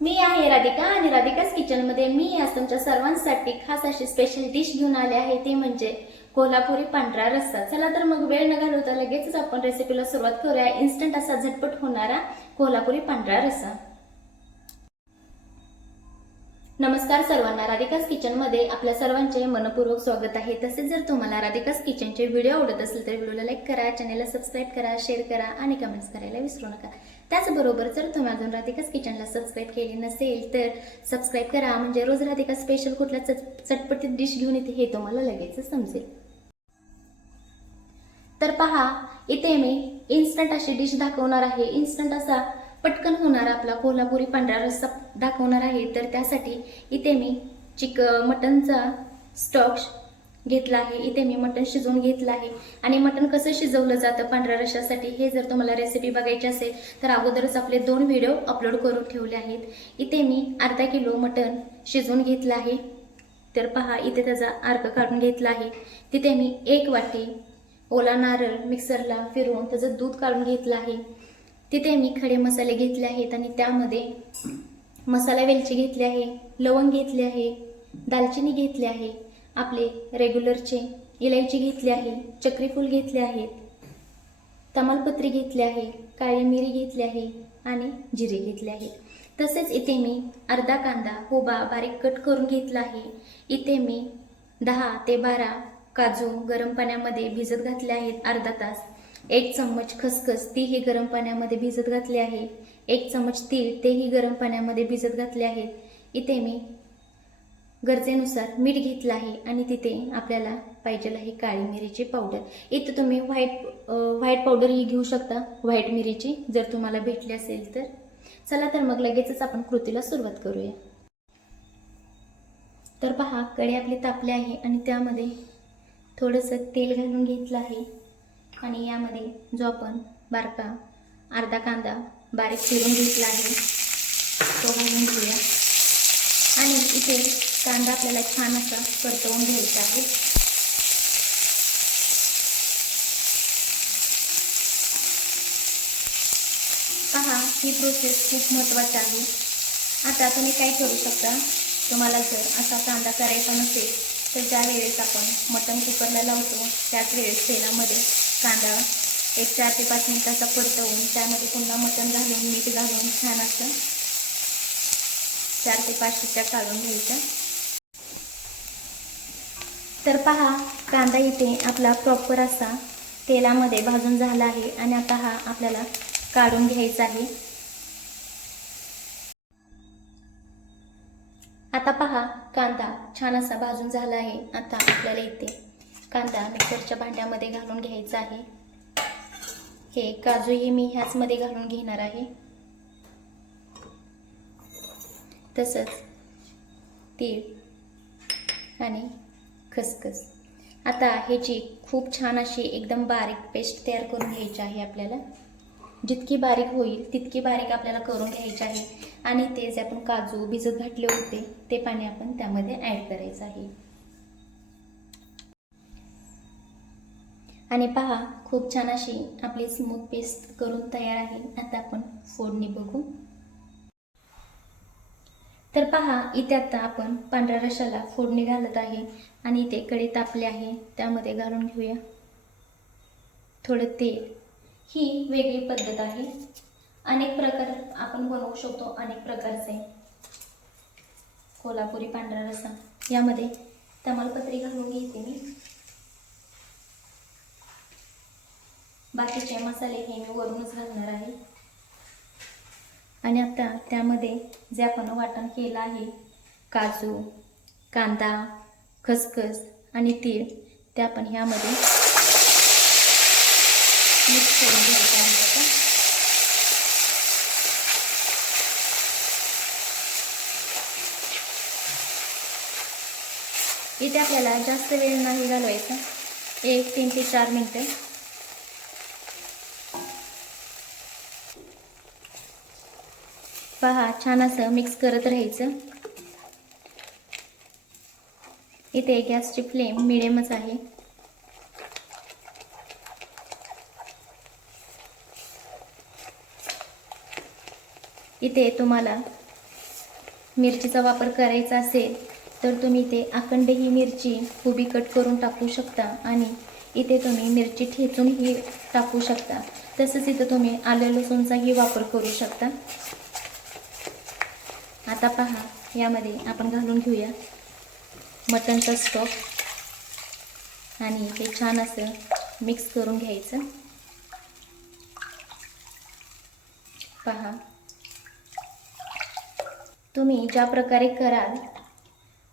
मी आहे राधिका आणि राधिकाच किचनमध्ये मी आज तुमच्या सर्वांसाठी खास अशी स्पेशल डिश घेऊन आले आहे. ते म्हणजे कोल्हापुरी पांढरा रस्सा. चला तर मग वेळ न घालवता लगेचच आपण रेसिपीला सुरुवात करूया. इन्स्टंट असा झटपट होणारा कोल्हापुरी पांढरा रस्सा. नमस्कार सर्वांना. राधिकास किचनमध्ये आपल्या सर्वांचे मनपूर्वक स्वागत आहे. तसेच जर तुम्हाला राधिकास किचनचे व्हिडिओ आवडत असेल तर व्हिडिओला लाईक करा चॅनलला सबस्क्राईब करा शेअर करा आणि कमेंट्स करायला विसरू नका. त्याचबरोबर जर तुम्ही अजून राधिकाच किचनला सबस्क्राईब केली नसेल तर सबस्क्राईब करा. म्हणजे रोज राधिका स्पेशल कुठला चट चटपटीत डिश घेऊन येते हे तुम्हाला लगेच समजेल. तर पहा इथे मी इन्स्टंट अशी डिश दाखवणार आहे. इन्स्टंट असा पटकन होणारा आपला कोल्हापुरी पांढरा रस्सा दाखवणार आहे. तर त्यासाठी इथे मी चिक मटनचा स्टॉक घेतला आहे. इथे मी मटण शिजवून घेतलं आहे. आणि मटण कसं शिजवलं जातं पांढऱ्या रशासाठी हे जर तुम्हाला रेसिपी बघायची असेल तर अगोदरच आपले दोन व्हिडिओ अपलोड करून ठेवले आहेत. इथे मी अर्धा किलो मटण शिजवून घेतलं आहे. तर पहा इथे त्याचा अर्क काढून घेतला आहे. तिथे मी एक वाटी ओला नारळ मिक्सरला फिरवून त्याचं दूध काढून घेतलं आहे. तिथे मी खडे मसाले घेतले आहेत आणि त्यामध्ये मसाला वेलची घेतली आहे लवंग घेतले आहे दालचिनी घेतली आहे. आपले रेग्युलरचे इलायची घेतली आहे चक्रीफूल घेतले आहेत तमालपत्री घेतली आहे काळी मिरी घेतली आहे आणि जिरे घेतले आहे तसेच इथे मी अर्धा कांदा हुबा बारीक कट करून घेतला आहे. इथे मी दहा ते बारा काजू गरम पाण्यामध्ये भिजत घातले आहेत अर्धा तास. एक चम्मच खसखस तीही गरम पाण्यामध्ये भिजत घातले आहे. एक चम्मच तीळ तेही गरम पाण्यामध्ये भिजत घातले आहेत. इथे मी गरजेनुसार मीठ घेतलं आहे आणि तिथे आपल्याला पाहिजे आहे काळी मिरीची पावडर. इथं तुम्ही व्हाईट व्हाईट पावडरही घेऊ शकता व्हाईट मिरीची. जर तुम्हाला भेटली असेल तर. चला तर मग लगेचच आपण कृतीला सुरुवात करूया. तर पहा कडे आपले तापले आहे आणि त्यामध्ये थोडंसं तेल घालून घेतलं आहे. आणि यामध्ये जो आपण बारका अर्धा कांदा बारीक चिरून घेतला आहे तो घालून घेऊया. आणि इथे कांदा आपल्याला छान असा परतवून घ्यायचा आहे. पहा ही प्रोसेस खूप महत्त्वाची आहे. आता तुम्ही काय करू शकता? तुम्हाला जर असा कांदा करायचा नसेल तर ज्या वेळेस आपण मटण कुकरला लावतो त्याच वेळेस तेलामध्ये कांदा एक चार ते पाच मिनिटाचा परतवून त्यामध्ये पुन्हा मटण घालून मीठ घालून छान असं चार ते पाच शिट्ट्या काढून घ्यायच्या. तर पहा कांदा इथे आपला प्रॉपर असा तेलामध्ये भाजून झाला आहे आणि आता हा आपल्याला काढून घ्यायचा आहे. आता पहा कांदा छान असा भाजून झाला आहे. आता आपल्याला इथे कांदा मिक्सरच्या भांड्यामध्ये घालून घ्यायचा आहे. हे काजूही मी ह्याचमध्ये घालून घेणार आहे. तसंच तीळ आणि खसखस. आता ह्याची खूप छान अशी एकदम बारीक पेस्ट तयार करून घ्यायची आहे आपल्याला. जितकी बारीक होईल तितकी बारीक आपल्याला करून घ्यायची आहे. आणि ते जे आपण काजू भिजत घातले होते ते पाणी आपण त्यामध्ये ॲड करायचं आहे. आणि पहा खूप छान अशी आपली स्मूथ पेस्ट करून तयार आहे. आता आपण फोडणी बघू. तर पहा इथे आता आपण पांढऱ्या रशाला फोडणी घालत आहे आणि इथे कडे तापले आहे. त्यामध्ये घालून घेऊया. थोडं तेल. ही वेगळी पद्धत आहे. अनेक प्रकार आपण बनवू शकतो अनेक प्रकारचे. कोल्हापुरी पांढरा रसा. यामध्ये तमालपत्री घालून घेते मी. बाकीचे मसाले हे मी वरूनच घालणार आहे. आणि आता त्यामध्ये जे आपण वाटण केलं आहे काजू कांदा खसखस आणि तीळ ते आपण ह्यामध्ये मिक्स करून घ्यायचं आहे आता. इथे आपल्याला जास्त वेळ नाही घालवायचा. एक तीन ते चार मिनटं. पहा छान असं मिक्स करत राहायचं. इथे गॅसची फ्लेम मिडियमच आहे. इथे तुम्हाला मिरचीचा वापर करायचा असेल तर तुम्ही इथे अखंड ही मिरची उभी कट करून टाकू शकता आणि इथे तुम्ही मिरची ठेचूनही टाकू शकता. तसंच इथं तुम्ही आलं लसूणचाही वापर करू शकता. आता पहा यामध्ये आपण घालून घेऊया मटनचा स्टॉक आणि हे छान असं मिक्स करून घ्यायचं. पहा. तुम्ही ज्या प्रकारे कराल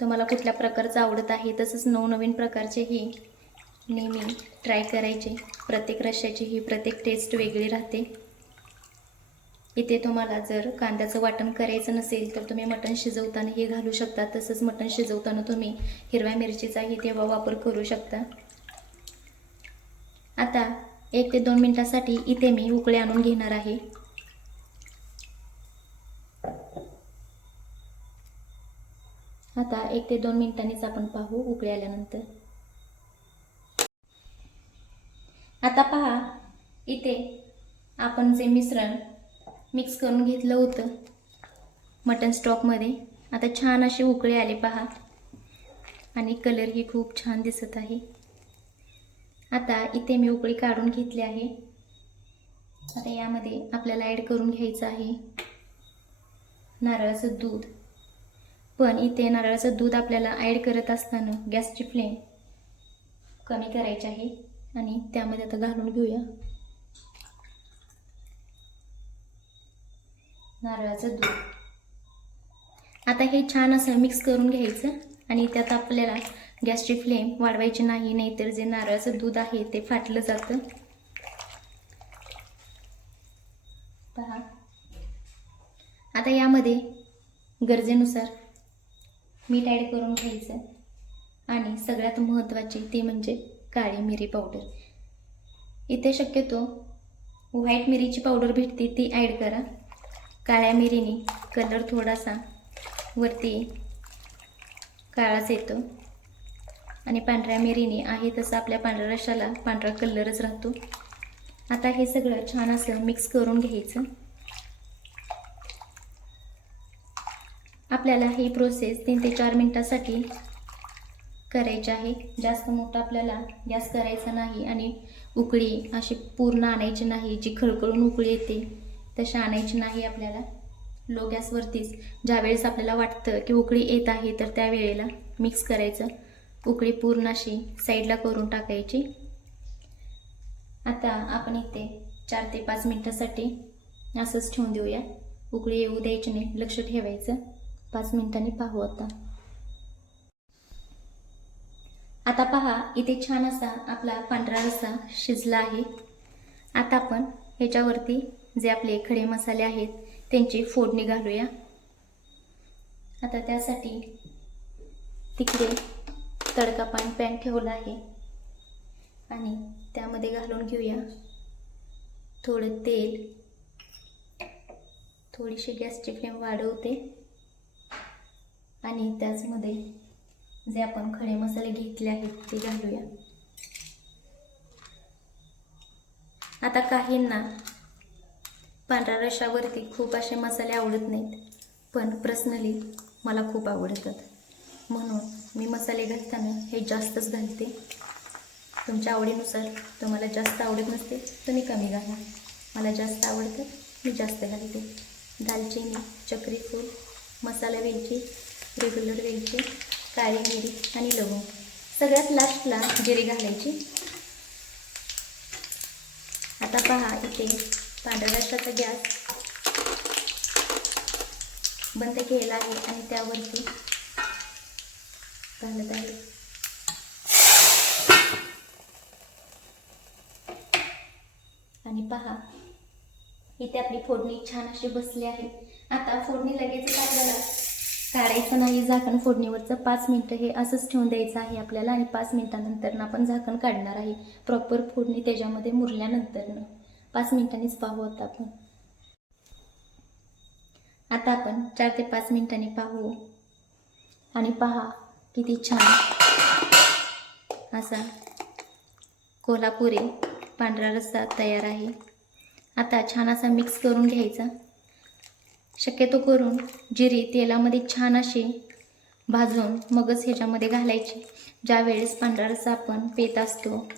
तुम्हाला कुठल्या प्रकारचं आवडत आहे तसंच नवनवीन प्रकारचेही नेहमी ट्राय करायचे. प्रत्येक रश्याची ही प्रत्येक टेस्ट वेगळी राहते. इथे तुम्हाला जर कांद्याचं वाटण करायचं नसेल तर तुम्ही मटण शिजवताना हे घालू शकता. तसंच मटण शिजवताना तुम्ही हिरव्या मिरचीचाही तेव्हा वापर करू शकता. आता एक ते दोन मिनटासाठी इथे मी उकळे आणून घेणार आहे. आता एक ते दोन मिनिटांनीच आपण पाहू उकळे आल्यानंतर. आता पहा इथे आपण जे मिश्रण मिक्स करून घेतलं होतं. मटन स्टॉकमध्ये आता छान असे उकळे आले पहा. आणि कलरही खूप छान दिसत आहे. आता इथे मी उकळी काढून घेतली आहे. आता यामध्ये आपल्याला ॲड करून घ्यायचं आहे. नारळाचं दूध. पण इथे नारळाचं दूध आपल्याला ॲड करत असताना गॅसची फ्लेम कमी करायची आहे. आणि त्यामध्ये आता घालून घेऊया. नारळाचं दूध. आता हे छान असं मिक्स करून घ्यायचं आणि त्यात आपल्याला गॅसची फ्लेम वाढवायची नाही नाहीतर जे नारळाचं दूध आहे ते फाटलं जातं. पहा. आता यामध्ये गरजेनुसार मीठ ॲड करून घ्यायचं आणि सगळ्यात महत्त्वाचे ते म्हणजे काळी मिरी पावडर इथे शक्यतो व्हाईट मिरीची पावडर भेटते ती ॲड करा. काळ्या मिरीने कलर थोडासा वरती काळाच येतो. आणि पांढऱ्या मिरीने आहे तसं आपल्या पांढऱ्या रशाला पांढरा कलरच राहतो. आता हे सगळं छान असं मिक्स करून घ्यायचं. आपल्याला ही प्रोसेस तीन ते चार मिनटासाठी करायची आहे. जास्त मोठा आपल्याला गॅस करायचा नाही आणि उकळी अशी पूर्ण आणायची नाही जी खळखळून उकळी येते. तशा आणायची नाही आपल्याला. लो गॅसवरतीच ज्यावेळेस आपल्याला वाटतं की उकळी येत आहे तर त्यावेळेला मिक्स करायचं. उकळी पूर्ण अशी साईडला करून टाकायची. आता आपण इथे चार ते पाच मिनटासाठी असंच ठेवून देऊया. उकळी येऊ द्यायची नाही लक्ष ठेवायचं. पाच मिनिटांनी पाहू आता. आता पहा इथे छान असा आपला पांढरा रस्सा शिजला आहे. आता आपण ह्याच्यावरती जे आपले खडे मसाले आहेत त्यांची फोडणी घालूया. आता त्यासाठी तिकडे तडका पान पॅन ठेवला आहे. आणि त्यामध्ये घालून घेऊया थोडं तेल. थोडीशी गॅसची फ्लेम वाढवते. आणि त्याचमध्ये जे आपण खडे मसाले घेतले आहेत ते घालूया. आता काहींना पांढऱ्या रशावरती खूप असे मसाले आवडत नाहीत. पण पर्सनली मला खूप आवडतात. म्हणून मी मसाले घालताना हे जास्तच घालते. तुमच्या आवडीनुसार तुम्हाला जास्त आवडत नसते तुम्ही कमी घाला. मला जास्त आवडतं मी जास्त घालते. दालचिनी चक्रीफूल मसाला वेलची रेग्युलर वेलची काळी मिरी आणि लवंग. सगळ्यात लास्टला जिरे घालायची. आता पहा इथे पांढऱ्या गॅस बंद केला आहे आणि त्यावरती घालत आहे आणि पहा इथे आपली फोडणी छान अशी बसली आहे. आता फोडणी लगेच आपल्याला काढायचं नाही झाकण फोडणीवरचं पाच मिनटं हे असंच ठेवून द्यायचं आहे आपल्याला आणि पाच मिनटानंतर आपण झाकण काढणार आहे. प्रॉपर फोडणी त्याच्यामध्ये मुरल्यानंतर पाच मिनिटांनीच पाहू आता आपण. आता आपण चार ते पाच मिनिटांनी पाहू. आणि पहा किती छान असा कोल्हापुरी पांढरा रस्सा तयार आहे. आता छान असा मिक्स करून घ्यायचा. शक्यतो करून जिरी तेलामध्ये छान अशी भाजून मगच ह्याच्यामध्ये घालायची. ज्यावेळेस पांढरा रस्सा आपण पेत असतो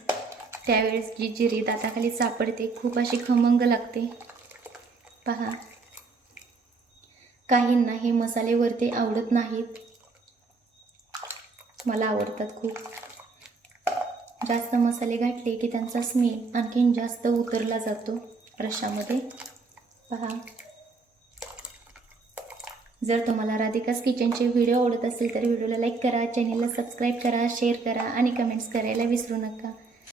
त्यावेळेस जी जिरी दाताखाली सापडते खूप अशी खमंग लागते. पहा. काहींना हे मसाले वरती आवडत नाहीत. मला आवडतात खूप. जास्त मसाले घातले की त्यांचा स्मेल आणखीन जास्त उतरला जातो रशामध्ये. पहा. जर तुम्हाला राधिकास किचनचे व्हिडिओ आवडत असेल तर व्हिडिओला लाईक करा चॅनेलला सबस्क्राईब करा शेअर करा आणि कमेंट्स करायला विसरू नका.